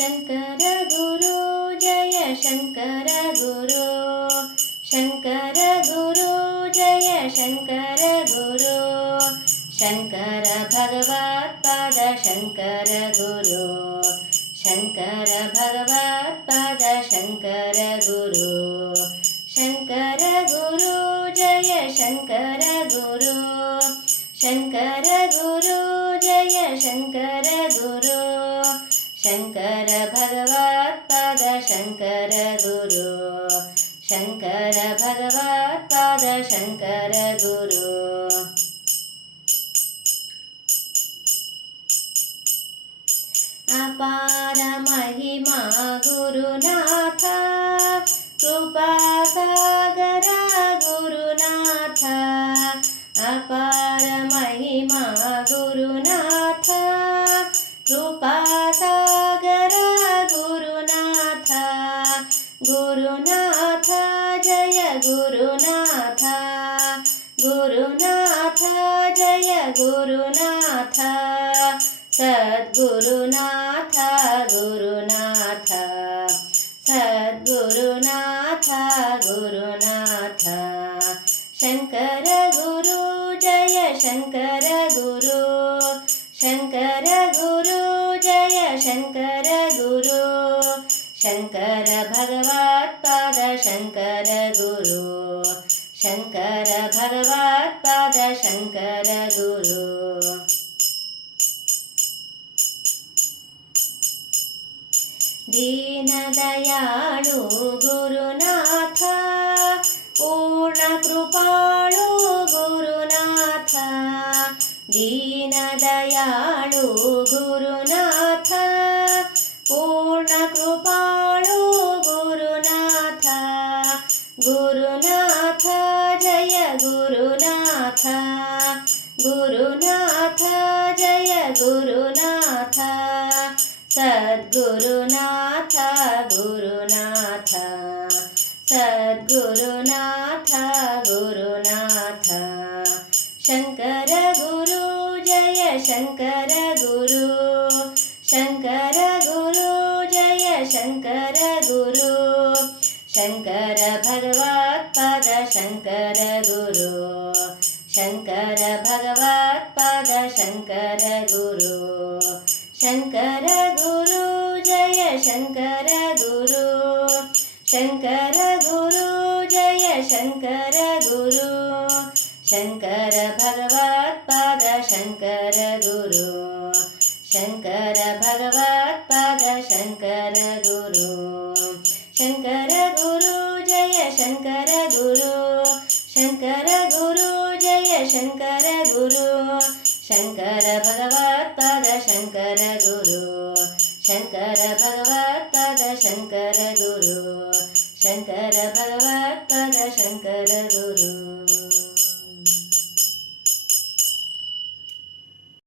शङ्कर गुरु जय शङ्कर गुरु। शङ्कर गुरु जय शङ्कर गुरु। शङ्कर भगवत्पाद शङ्कर गुरु। शङ्कर भगवत्पाद शङ्कर गुरु। शङ्कर गुरु जय शङ्कर गुरु। शङ्कर गुरु जय शङ्कर गुरु शङ्कर भगवत्पाद शङ्कर गुरु शङ्कर भगवत्पाद शङ्कर गुरु अपार महिमा गुरुनाथ ಗುರುನಾಥ, ಸದ್ಗುರುನಾಥ ಗುರುನಾಥ ಸದ್ಗುರುನಾಥ, ಗುರುನಾಥ. ಶಂಕರ ಗುರು, ಜಯ ಶಂಕರ ಗುರು. ಶಂಕರ ಗುರು, ಜಯ ಶಂಕರ ಗುರು. ಶಂಕರ ಭಗವತ್ಪಾದ ಶಂಕರ ಗುರು. ಶಂಕರ ಭ दीनदयाळु गुरुनाथ पूर्णकृपाळु गुरुनाथ दीनदयाळु गुरुनाथ पूर्णकृपाळु गुरुनाथ गुरुनाथ जय गुरुनाथ गुरुनाथ जय गुरुनाथ सद्गुरुनाथ, गुरुनाथ। सद्गुरुनाथ, गुरुनाथ। शङ्कर गुरु, जय शङ्कर गुरु। शङ्कर गुरु, जय शङ्कर गुरु। शङ्कर भगवत्पाद शङ्कर गुरु। शङ्कर भगवत्पाद शङ्कर गुरु। शङ्कर गुरु ಶಂಕರ ಗುರು ಶಂಕರ ಗುರು ಜಯ ಶಂಕರ ಗುರು ಶಂಕರ ಭಗವತ್ಪಾದ ಶಂಕರ ಗುರು ಶಂಕರ ಭಗವತ್ಪಾದ ಶಂಕರ ಗುರು ಶಂಕರ ಗುರು ಜಯ ಶಂಕರ ಗುರು ಶಂಕರ ಗುರು ಜಯ ಶಂಕರ ಗುರು ಶಂಕರ ಭಗವತ್ शङ्कर